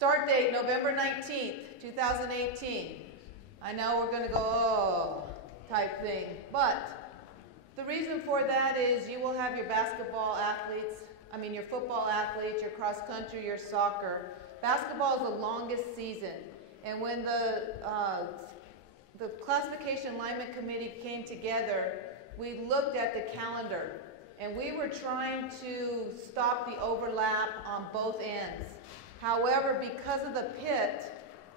Start date, November 19th, 2018. I know we're going to go, oh, type thing. But the reason for that is you will have your basketball athletes, your football athletes, your cross country, your soccer. Basketball is the longest season. And when the classification alignment committee came together, we looked at the calendar. And we were trying to stop the overlap on both ends. However, because of the pit,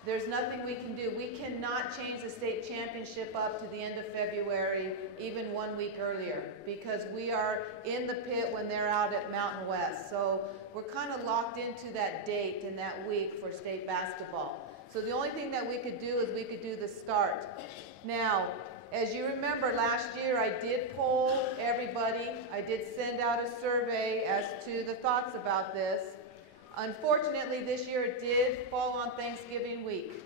there's nothing we can do. We cannot change the state championship up to the end of February, even 1 week earlier, because we are in the pit when they're out at Mountain West. So we're kind of locked into that date and that week for state basketball. So the only thing that we could do is we could do the start. Now, as you remember, last year I did poll everybody. I did send out a survey as to the thoughts about this. Unfortunately, this year it did fall on Thanksgiving week.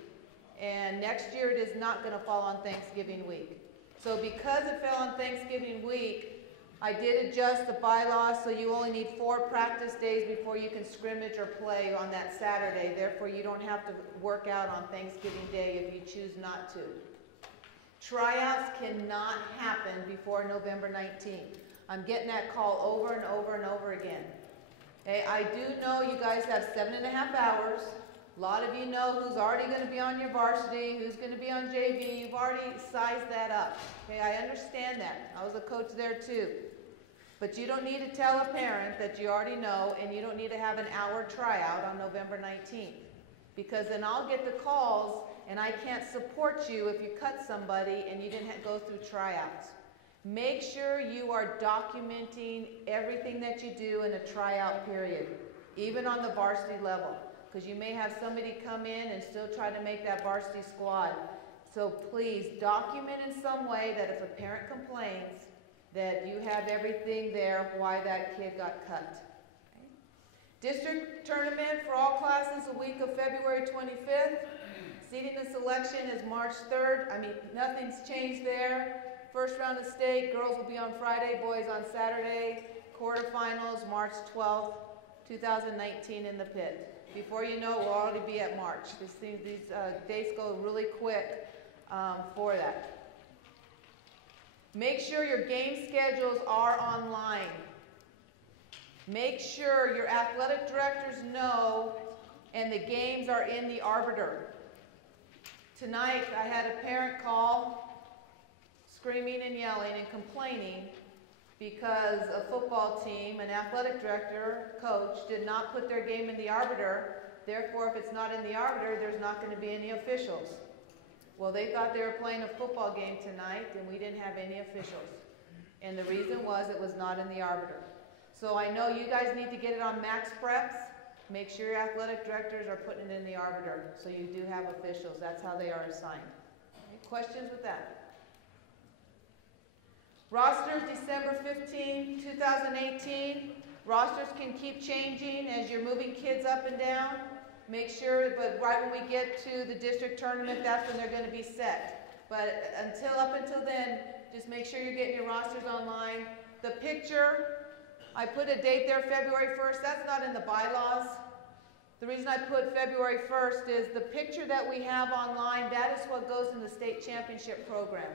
And next year it is not going to fall on Thanksgiving week. So because it fell on Thanksgiving week, I did adjust the bylaws so you only need 4 practice days before you can scrimmage or play on that Saturday. Therefore, you don't have to work out on Thanksgiving Day if you choose not to. Tryouts cannot happen before November 19th. I'm getting that call over and over and over again. Okay, I do know you guys have 7.5 hours. A lot of you know who's already going to be on your varsity, who's going to be on JV. You've already sized that up. Okay, I understand that. I was a coach there too. But you don't need to tell a parent that you already know, and you don't need to have an hour tryout on November 19th. Because then I'll get the calls, and I can't support you if you cut somebody and you didn't go through tryouts. Make sure you are documenting everything that you do in a tryout period, even on the varsity level, because you may have somebody come in and still try to make that varsity squad. So please document in some way that if a parent complains, that you have everything there why that kid got cut. Okay. District tournament for all classes the week of February 25th. Seating and selection is March 3rd. Nothing's changed there. First round of state, girls will be on Friday, boys on Saturday. Quarterfinals, March 12th, 2019 in the pit. Before you know it, we'll already be at March. These dates go really quick for that. Make sure your game schedules are online. Make sure your athletic directors know and the games are in the arbiter. Tonight, I had a parent call screaming and yelling and complaining because a football team, an athletic director, coach, did not put their game in the arbiter. Therefore, if it's not in the arbiter, there's not going to be any officials. Well, they thought they were playing a football game tonight, and we didn't have any officials. And the reason was it was not in the arbiter. So I know you guys need to get it on max preps. Make sure your athletic directors are putting it in the arbiter so you do have officials. That's how they are assigned. Any questions with that? Rosters, December 15, 2018. Rosters can keep changing as you're moving kids up and down. Make sure, but right when we get to the district tournament, that's when they're going to be set. But up until then, just make sure you're getting your rosters online. The picture, I put a date there, February 1st. That's not in the bylaws. The reason I put February 1st is the picture that we have online, that is what goes in the state championship program.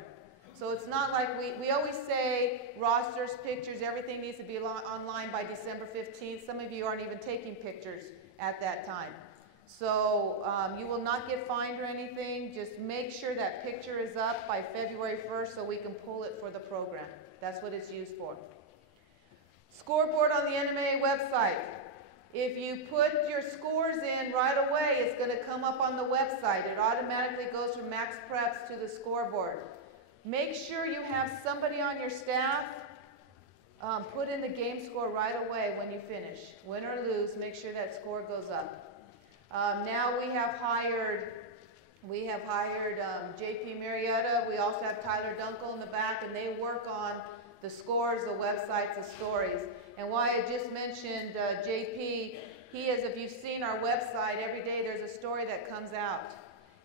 So it's not like we always say rosters, pictures, everything needs to be online by December 15th. Some of you aren't even taking pictures at that time. So you will not get fined or anything. Just make sure that picture is up by February 1st so we can pull it for the program. That's what it's used for. Scoreboard on the NMA website. If you put your scores in right away, it's going to come up on the website. It automatically goes from max preps to the scoreboard. Make sure you have somebody on your staff put in the game score right away when you finish. Win or lose, make sure that score goes up. Now we have hired JP Marietta. We also have Tyler Dunkel in the back, and they work on the scores, the websites, the stories. And why I just mentioned JP, he is, if you've seen our website, every day there's a story that comes out.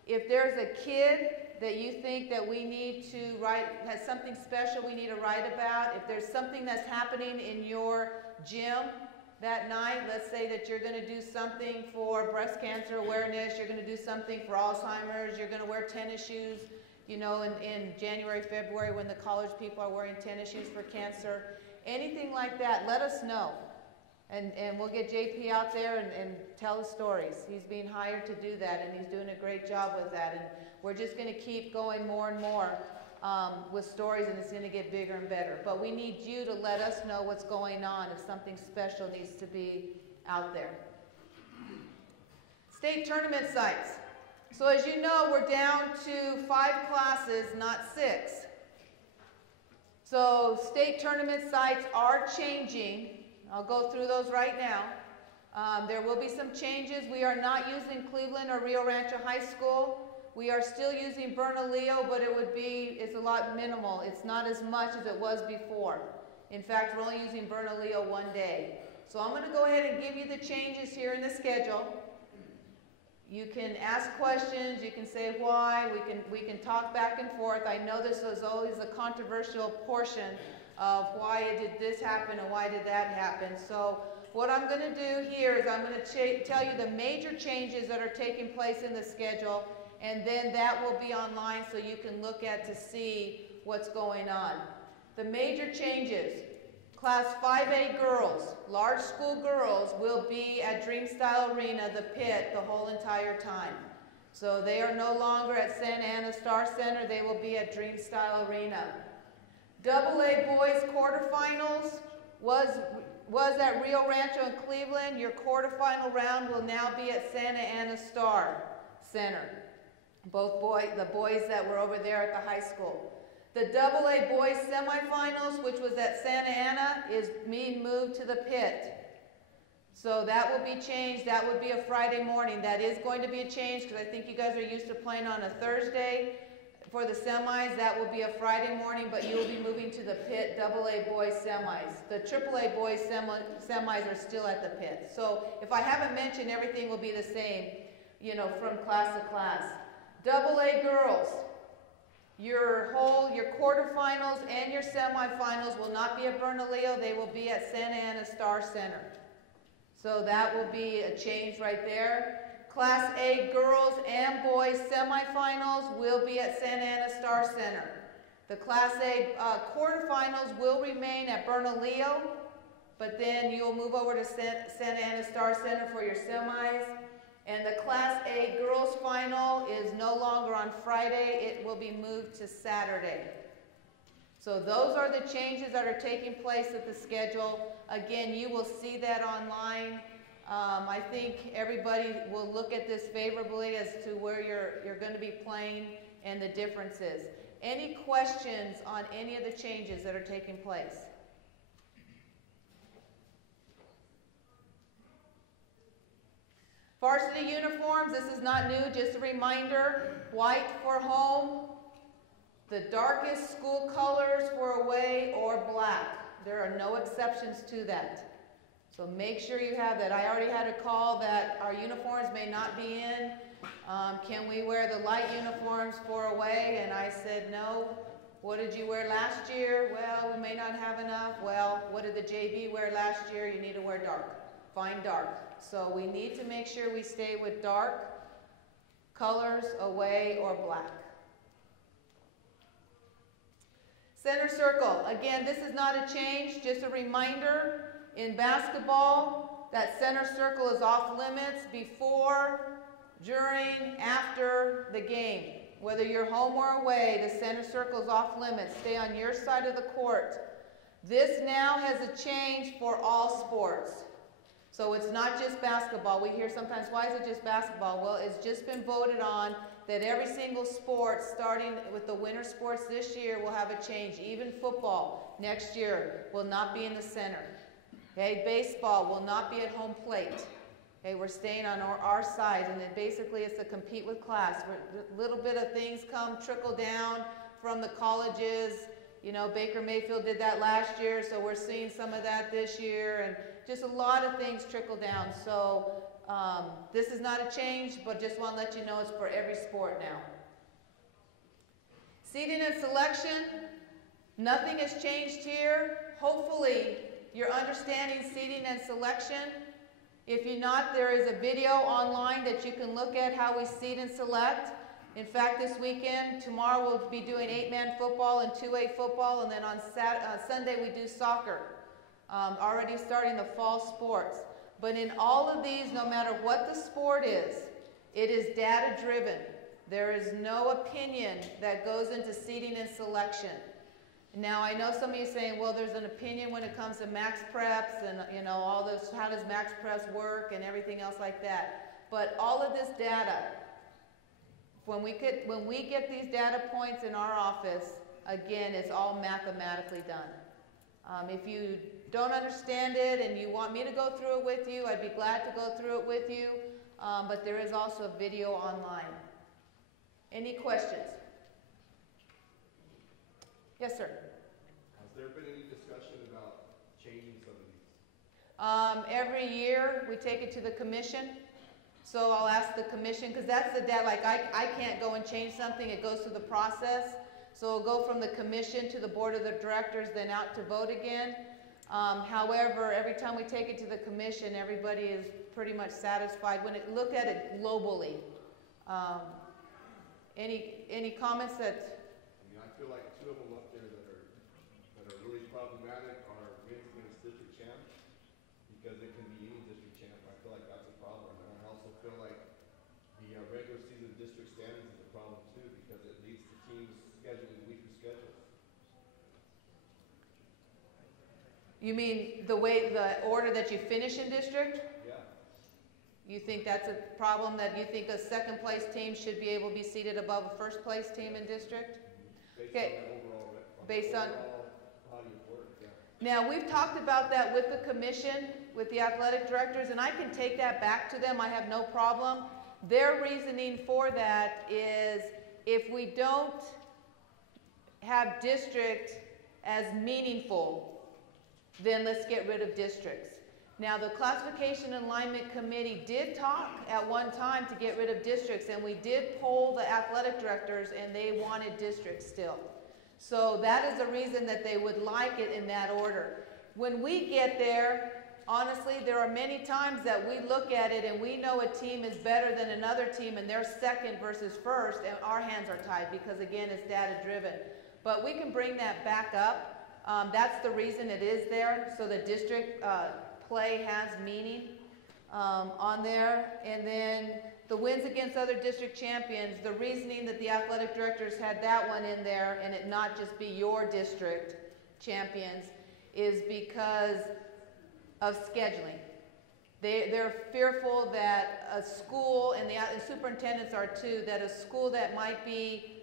If there's a kid that you think that we need to write, has something special we need to write about, if there's something that's happening in your gym that night. Let's say that you're going to do something for breast cancer awareness, you're going to do something for Alzheimer's, you're going to wear tennis shoes, you know, in January, February when the college people are wearing tennis shoes for cancer. Anything like that, let us know. And we'll get JP out there and tell his stories. He's being hired to do that, and he's doing a great job with that. And we're just going to keep going more and more with stories, and it's going to get bigger and better. But we need you to let us know what's going on if something special needs to be out there. State tournament sites. So as you know, we're down to 5 classes, not 6. So state tournament sites are changing. I'll go through those right now. There will be some changes. We are not using Cleveland or Rio Rancho High School. We are still using Bernalillo, but it's a lot minimal. It's not as much as it was before. In fact, we're only using Bernalillo one day. So I'm going to go ahead and give you the changes here in the schedule. You can ask questions, you can say why, we can talk back and forth. I know this is always a controversial portion of why did this happen and why did that happen. So what I'm going to do here is I'm going to tell you the major changes that are taking place in the schedule, and then that will be online so you can look at to see what's going on. The major changes: Class 5A girls, large school girls, will be at Dreamstyle Arena, the pit, the whole entire time. So they are no longer at Santa Ana Star Center, they will be at Dreamstyle Arena. AA boys quarterfinals was at Rio Rancho and Cleveland. Your quarterfinal round will now be at Santa Ana Star Center. The boys that were over there at the high school. The AA boys semifinals, which was at Santa Ana, is being moved to the pit. So that will be changed. That would be a Friday morning. That is going to be a change because I think you guys are used to playing on a Thursday. For the semis, that will be a Friday morning, but you will be moving to the pit AA boys semis. The AAA boys semis are still at the pit. So if I haven't mentioned, everything will be the same, you know, from class to class. AA girls, your quarterfinals and your semifinals will not be at Bernalillo. They will be at Santa Ana Star Center. So that will be a change right there. Class A girls and boys semifinals will be at Santa Ana Star Center. The Class A quarterfinals will remain at Bernalillo, but then you'll move over to Santa Ana Star Center for your semis. And the Class A girls final is no longer on Friday. It will be moved to Saturday. So those are the changes that are taking place at the schedule. Again, you will see that online. I think everybody will look at this favorably as to where you're going to be playing and the differences. Any questions on any of the changes that are taking place? Varsity uniforms, this is not new, just a reminder. White for home, the darkest school colors for away, or black. There are no exceptions to that. So make sure you have that. I already had a call that our uniforms may not be in. Can we wear the light uniforms for away? And I said, no. What did you wear last year? Well, we may not have enough. Well, what did the JV wear last year? You need to wear dark. Find dark. So we need to make sure we stay with dark colors, away, or black. Center circle. Again, this is not a change, just a reminder. In basketball, that center circle is off limits before, during, after the game. Whether you're home or away, the center circle is off limits. Stay on your side of the court. This now has a change for all sports. So it's not just basketball. We hear sometimes, why is it just basketball? Well, it's just been voted on that every single sport, starting with the winter sports this year, will have a change. Even football next year will not be in the center. Okay, baseball will not be at home plate. Okay, we're staying on our side, and then basically it's to compete with class. A little bit of things trickle down from the colleges. You know, Baker Mayfield did that last year, so we're seeing some of that this year, and just a lot of things trickle down. So this is not a change, but just want to let you know it's for every sport now. Seating and selection, nothing has changed here. Hopefully, you're understanding seating and selection. If you're not, there is a video online that you can look at how we seat and select. In fact, this weekend, tomorrow we'll be doing 8-man football and 2A football, and then on Sunday we do soccer, already starting the fall sports. But in all of these, no matter what the sport is, it is data driven. There is no opinion that goes into seating and selection. Now, I know some of you saying, well, there's an opinion when it comes to max preps and, you know, all this, how does max preps work and everything else like that. But all of this data, when we get these data points in our office, again, it's all mathematically done. If you don't understand it and you want me to go through it with you, I'd be glad to go through it with you. But there is also a video online. Any questions? Yes, sir. Has there been any discussion about changing some of these? Every year we take it to the commission. So I'll ask the commission, because that's the data, like I can't go and change something, it goes through the process. So it'll go from the commission to the board of the directors, then out to vote again. However, every time we take it to the commission, everybody is pretty much satisfied when it looked at it globally. Any comments that? I mean, I feel like two of them up there that are really problematic are wins against district champs, because it can be any district champ. I feel like that's a problem, and I also feel like the regular season district standings is a problem too, because it leads to teams scheduling weaker schedules. You mean the order that you finish in district? Yeah. You think that's a problem, that you think a second place team should be able to be seated above a first place team in district? Based on body of work, yeah. Now, we've talked about that with the commission, with the athletic directors, and I can take that back to them. I have no problem. Their reasoning for that is if we don't have district as meaningful, then let's get rid of districts. Now, the Classification and Alignment Committee did talk at one time to get rid of districts, and we did poll the athletic directors, and they wanted districts still. So that is the reason that they would like it in that order. When we get there, honestly, there are many times that we look at it and we know a team is better than another team and they're second versus first, and our hands are tied because, again, it's data driven. But we can bring that back up. That's the reason it is there, so the district play has meaning on there. And then the wins against other district champions, the reasoning that the athletic directors had that one in there and it not just be your district champions is because of scheduling. They're fearful that a school, and the superintendents are too, that a school that might be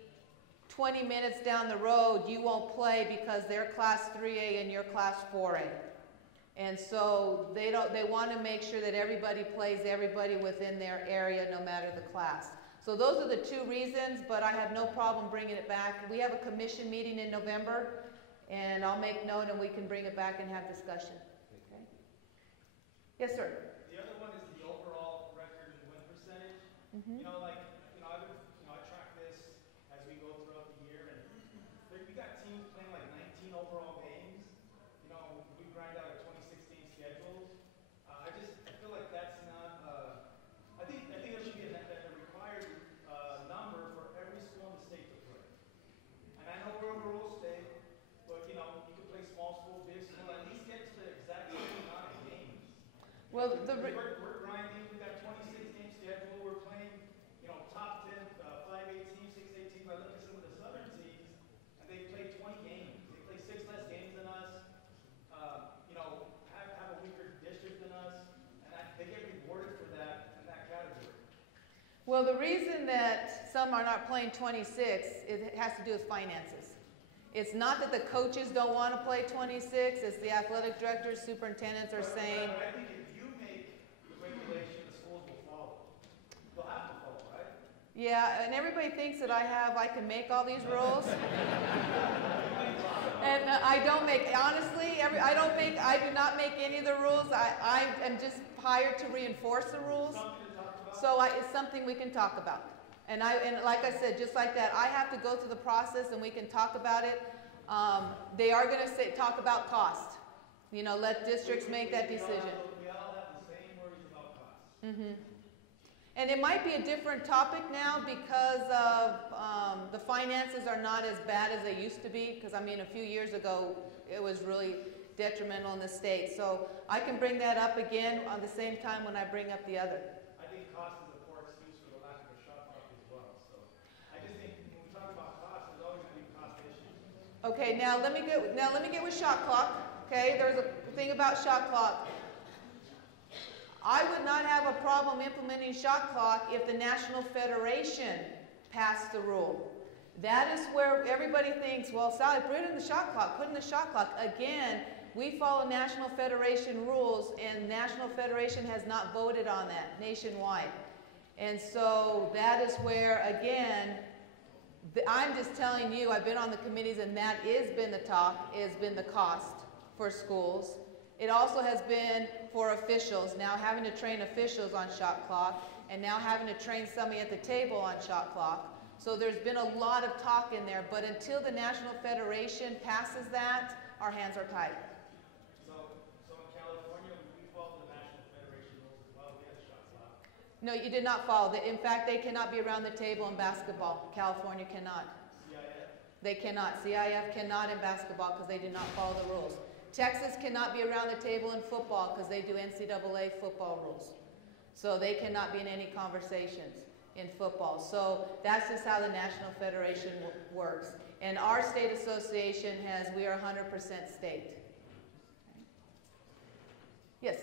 20 minutes down the road, you won't play because they're class 3A and you're class 4A. And so they want to make sure that everybody plays everybody within their area, no matter the class. So those are the two reasons, but I have no problem bringing it back. We have a commission meeting in November, and I'll make note and we can bring it back and have discussion. Okay? Yes, sir. The other one is the overall record and win percentage. Mm-hmm. You know, like, I track this as we go throughout the year, and we got teams playing like 19 overall games. You know, we grind out a 2016 schedule. I feel like that's not. I think there should be a required number for every school in the state to play. And I know we're a rural state, but you know, you can play small school, big school, at least get to the exact same amount of games. Well, we're grinding. We got 26 game schedule. We're playing, you know, top 10, 5A teams, 6A teams. I look at some of the southern teams, and they play 20 games. They play 6 less games than us. You know, have a weaker district than us, and they get rewarded for that in that category. well, the reason that some are not playing 26, it has to do with finances. It's not that the coaches don't want to play 26, it's the athletic directors, superintendents are saying. I think if you make the regulation, the schools will follow. They'll have to follow, right? Yeah, and everybody thinks that I can make all these rules. And I don't make, honestly, I do not make any of the rules. I am just hired to reinforce the rules. So it's something we can talk about. And like I said, just like that, I have to go through the process and we can talk about it. They are going to talk about cost. You know, let districts make that decision. We all have the same worries about costs. Mm-hmm. And it might be a different topic now because of the finances are not as bad as they used to be. Because I mean, a few years ago, it was really detrimental in the state. So I can bring that up again on the same time when I bring up the other. I think cost is a poor excuse for the lack of a shot clock as well. So I just think when we talk about cost, there's always going to be cost issues. Okay, now let me get with shot clock. Okay, there's a thing about shot clock. I would not have a problem implementing shot clock if the National Federation passed the rule. That is where everybody thinks, well, Sally, put in the shot clock, put in the shot clock. Again, we follow National Federation rules, and National Federation has not voted on that nationwide. And so that is where, again, I'm just telling you, I've been on the committees, and that has been the talk, has been the cost for schools. It also has been for officials, now having to train officials on shot clock, and now having to train somebody at the table on shot clock. So there's been a lot of talk in there, but until the National Federation passes that, our hands are tied. So in California, we follow the National Federation rules as well. We have shot clock. No, you did not follow. In fact, they cannot be around the table in basketball. California cannot. CIF? They cannot. CIF cannot in basketball because they do not follow the rules. Texas cannot be around the table in football because they do NCAA football rules. So they cannot be in any conversations in football. So that's just how the National Federation works. And our state association we are 100% state. Yes?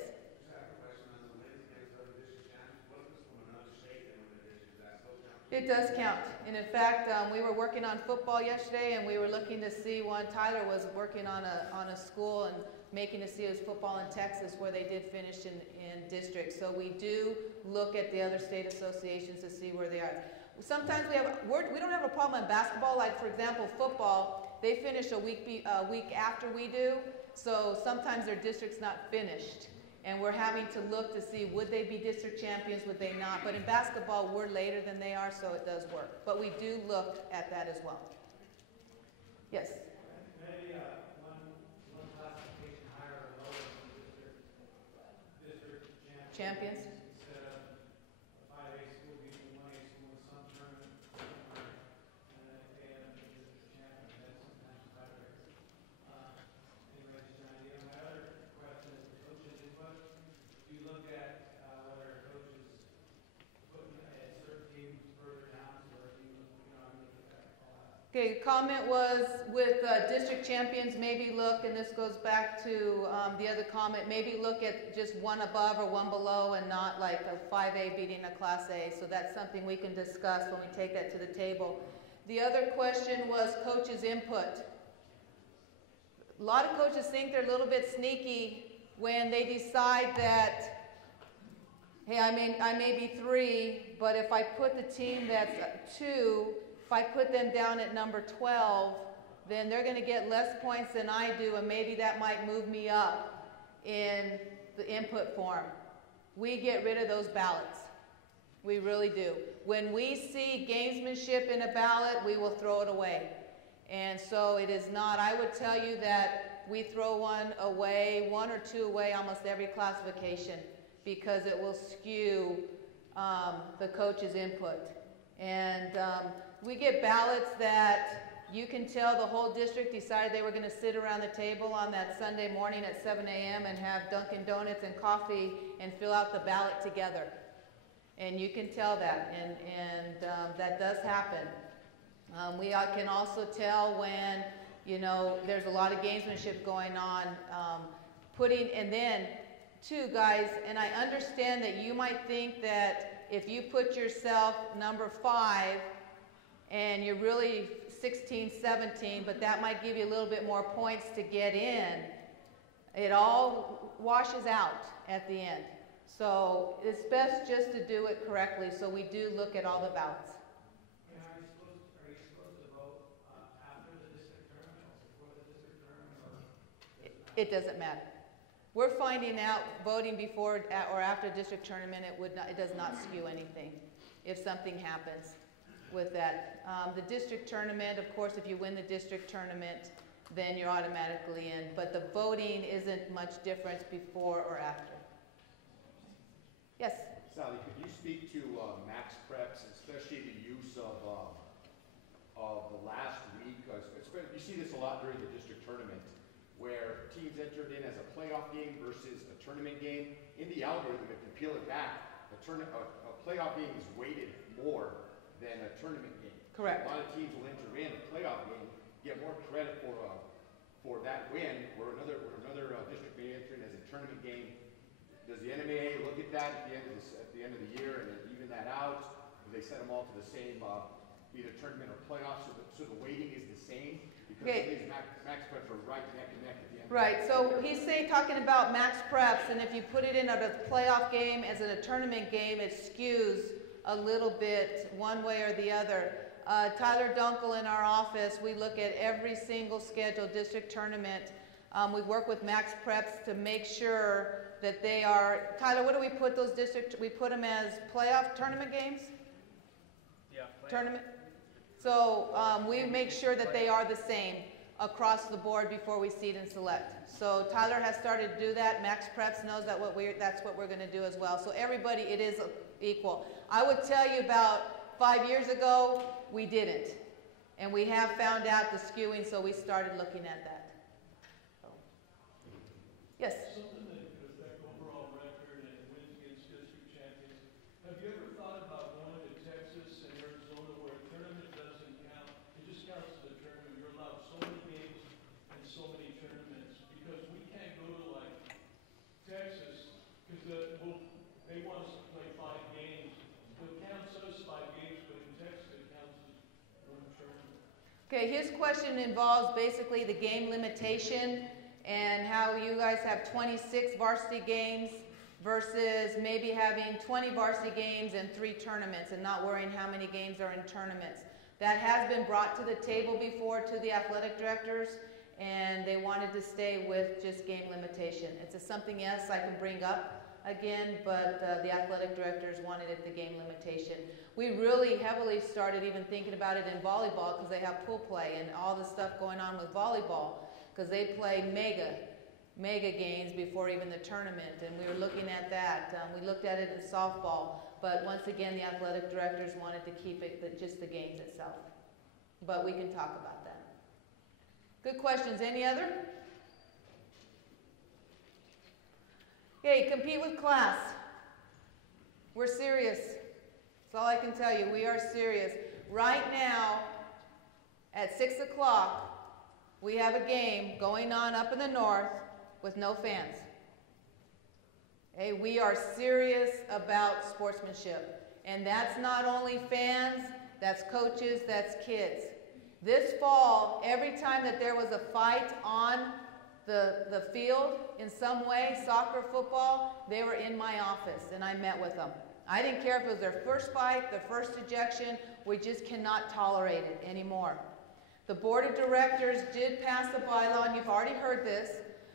It does count. And in fact, we were working on football yesterday, and we were looking to see one. Tyler was working on a school and making to see his football in Texas where they did finish in districts. So we do look at the other state associations to see where they are. Sometimes we don't have a problem in basketball. Like for example, football, they finish a week after we do. So sometimes their district's not finished. And we're having to look to see, would they be district champions, would they not? But in basketball, we're later than they are, so it does work. But we do look at that as well. Yes? Maybe one classification higher or lower than district Champions? Instead of a 5A school beating a 1A school in some tournament, and then they have a district champion. That's sometimes better. Anyway, just an idea. My other question is the coaches input. Do you look at whether coaches put a certain team further down, or do you know, I mean, look at all that? Okay, comment was with district champions, maybe look, and this goes back to the other comment, maybe look at just one above or one below and not like a 5A beating a Class A. So that's something we can discuss when we take that to the table. The other question was coaches' input. A lot of coaches think they're a little bit sneaky when they decide that, hey, I may be 3, but if I put the team that's 2, if I put them down at number 12, then they're going to get less points than I do, and maybe that might move me up in the input form. We get rid of those ballots. We really do. When we see gamesmanship in a ballot, we will throw it away. And so it is not, I would tell you that we throw one or two away almost every classification because it will skew the coach's input. And we get ballots that you can tell the whole district decided they were going to sit around the table on that Sunday morning at 7 a.m. and have Dunkin' Donuts and coffee and fill out the ballot together. And you can tell that, and that does happen. We can also tell when, you know, there's a lot of gamesmanship going on. And then, too, guys, and I understand that you might think that if you put yourself number 5 and you're really 16, 17, but that might give you a little bit more points to get in, it all washes out at the end. So it's best just to do it correctly, so we do look at all the ballots. Are you supposed to vote after the district tournament or before the district tournament? It doesn't matter. We're finding out voting before or after district tournament, it does not skew anything if something happens with that. The district tournament, of course, if you win the district tournament, then you're automatically in. But the voting isn't much difference before or after. Yes? Sally, could you speak to max preps, especially the use of the last week? You see this a lot during the district tournament, where teams entered in as a playoff game versus a tournament game. In the algorithm, if you peel it back, a playoff game is weighted more than a tournament game. Correct. A lot of teams will enter in a playoff game, get more credit for that win, where another district may enter in as a tournament game. Does the NMAA look at that at the end of the year and then even that out? Do they set them all to the same, either tournament or playoffs, so the weighting is the same? Because these max preps are right neck and neck at the end. Right, so he's talking about max preps, and if you put it in a playoff game as in a tournament game, it skews a little bit one way or the other. Tyler Dunkel in our office, we look at every single scheduled district tournament. We work with max preps to make sure that they are, Tyler, what do we put those we put them as playoff tournament games? Yeah. Tournament? So we make sure that they are the same across the board before we seed and select. So Tyler has started to do that. Max Preps knows that that's what we're going to do as well. So everybody, it is equal. I would tell you about 5 years ago, we didn't. And we have found out the skewing, so we started looking at that. So. Yes? Something that could affect overall record and wins against district champions. Have you ever thought about going to Texas and Arizona where a tournament doesn't count? It just counts as a tournament. You're allowed so many games and so many tournaments. Because we can't go to like Texas because they want us to play 5 games. It counts us 5 games, but in Texas it counts as 1 tournament. Okay, his question involves basically the game limitation and how you guys have 26 varsity games versus maybe having 20 varsity games and 3 tournaments and not worrying how many games are in tournaments. That has been brought to the table before to the athletic directors, and they wanted to stay with just game limitation. It's something else I can bring up again, but the athletic directors wanted it the game limitation. We really heavily started even thinking about it in volleyball because they have pool play and all the stuff going on with volleyball, because they play mega games before even the tournament, and we were looking at that. We looked at it in softball, but once again, the athletic directors wanted to keep it just the games itself. But we can talk about that. Good questions. Any other? Okay, compete with class. We're serious. That's all I can tell you. We are serious. Right now, at 6 o'clock, we have a game going on up in the north with no fans. Okay, we are serious about sportsmanship. And that's not only fans, that's coaches, that's kids. This fall, every time that there was a fight on the field in some way, soccer, football, they were in my office and I met with them. I didn't care if it was their first fight, their first ejection, we just cannot tolerate it anymore. The board of directors did pass a bylaw, and you've already heard this,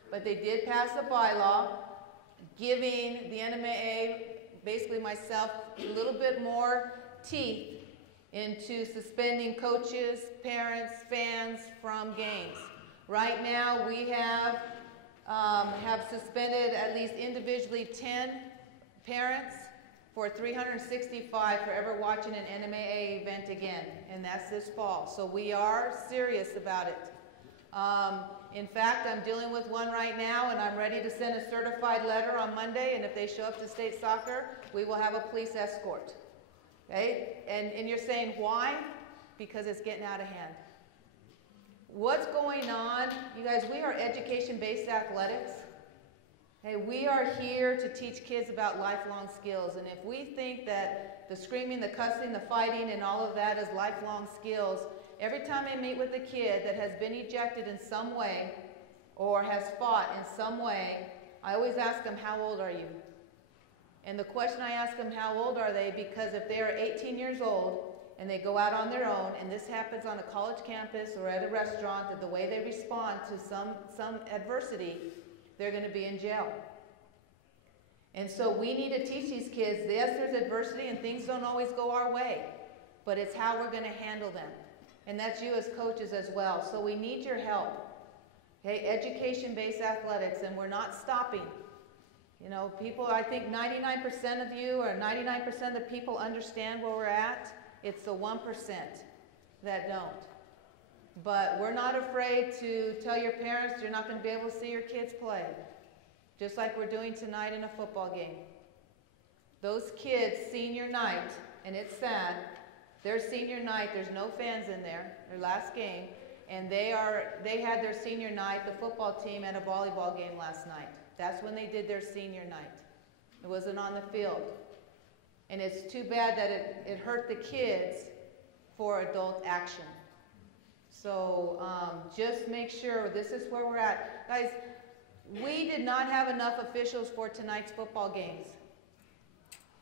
but they did pass a bylaw giving the NMAA, basically myself, a little bit more teeth into suspending coaches, parents, fans from games. Right now we have suspended at least individually 10 parents for 365 for ever watching an NMAA event again, and that's this fall. So we are serious about it. In fact, I'm dealing with one right now, and I'm ready to send a certified letter on Monday, and if they show up to state soccer, we will have a police escort. Okay? And you're saying why? Because it's getting out of hand. What's going on? You guys, we are education-based athletics. Hey, we are here to teach kids about lifelong skills, and if we think that the screaming, the cussing, the fighting, and all of that is lifelong skills, every time I meet with a kid that has been ejected in some way or has fought in some way, I always ask them, how old are you? And the question I ask them, how old are they? Because if they are 18 years old and they go out on their own, and this happens on a college campus or at a restaurant, and the way they respond to some adversity, they're going to be in jail. And so we need to teach these kids, yes, there's adversity and things don't always go our way, but it's how we're going to handle them. And that's you as coaches as well. So we need your help. Okay, education-based athletics, and we're not stopping. You know, people, I think 99% of you or 99% of the people understand where we're at. It's the 1% that don't. But we're not afraid to tell your parents you're not going to be able to see your kids play. Just like we're doing tonight in a football game. Those kids, senior night, and it's sad, their senior night, there's no fans in there, their last game, and they had their senior night, the football team, at a volleyball game last night. That's when they did their senior night. It wasn't on the field. And it's too bad that it hurt the kids for adult action. So just make sure this is where we're at. Guys, we did not have enough officials for tonight's football games.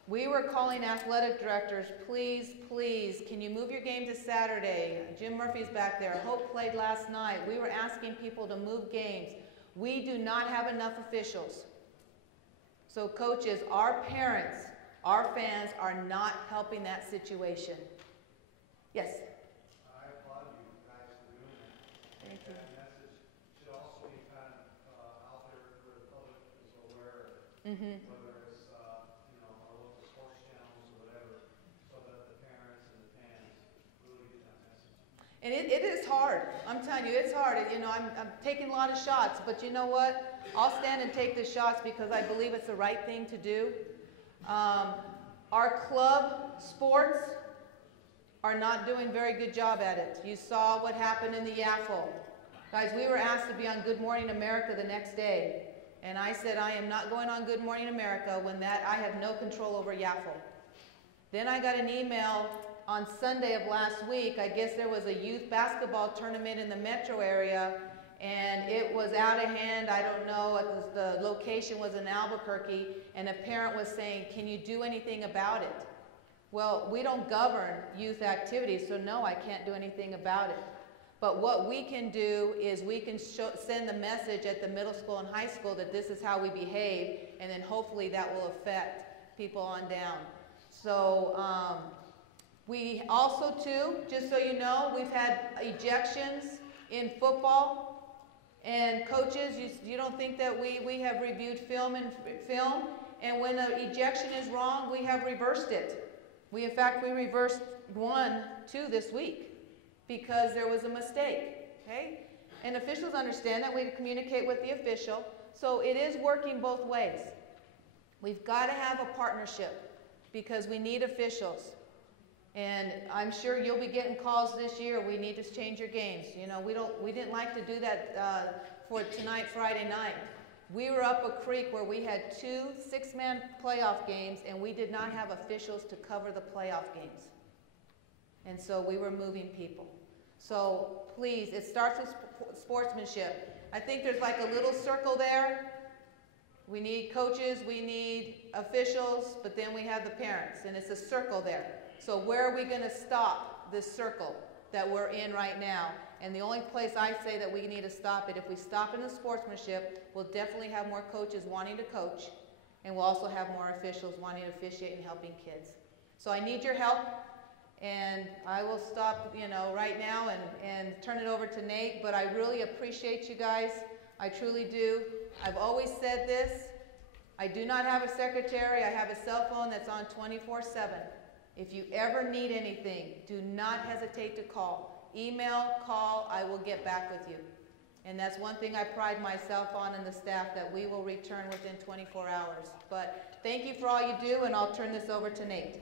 We were calling athletic directors, please, please, can you move your game to Saturday? Jim Murphy's back there. Hope played last night. We were asking people to move games. We do not have enough officials. So coaches, our parents, our fans are not helping that situation. Yes? I applaud you guys for doing that. Thank you. That message should also be kind of out there for the public is aware of it. Mm-hmm. Whether it's you know, our local sports channels or whatever, so that the parents and the fans really get that message. And it is hard. I'm telling you, it's hard. You know, I'm taking a lot of shots, but you know what? I'll stand and take the shots because I believe it's the right thing to do. Our club sports are not doing a very good job at it. You saw what happened in the Yaffle. Guys, we were asked to be on Good Morning America the next day. And I said, I am not going on Good Morning America when I have no control over Yaffle. Then I got an email on Sunday of last week. I guess there was a youth basketball tournament in the metro area, and it was out of hand. I don't know. The location was in Albuquerque, and a parent was saying, can you do anything about it? Well, we don't govern youth activities, so no, I can't do anything about it. But what we can do is we can send the message at the middle school and high school that this is how we behave, and then hopefully that will affect people on down. So we also, too, just so you know, we've had ejections in football. And coaches, you don't think that we have reviewed film, and when an ejection is wrong, we have reversed it. In fact, we reversed 2 this week because there was a mistake, okay? And officials understand that. We communicate with the official. So it is working both ways. We've got to have a partnership because we need officials. And I'm sure you'll be getting calls this year. We need to change your games. You know, we didn't like to do that for tonight, Friday night. We were up a creek where we had 2 6-man playoff games, and we did not have officials to cover the playoff games. And so we were moving people. So please, it starts with sportsmanship. I think there's like a little circle there. We need coaches, we need officials, but then we have the parents, and it's a circle there. So where are we going to stop this circle that we're in right now? And the only place I say that we need to stop it, if we stop in the sportsmanship, we'll definitely have more coaches wanting to coach, and we'll also have more officials wanting to officiate and helping kids. So I need your help, and I will stop, you know, right now and turn it over to Nate, but I really appreciate you guys. I truly do. I've always said this. I do not have a secretary. I have a cell phone that's on 24/7. If you ever need anything, do not hesitate to call. Email, call, I will get back with you. And that's one thing I pride myself on and the staff, that we will return within 24 hours. But thank you for all you do, and I'll turn this over to Nate.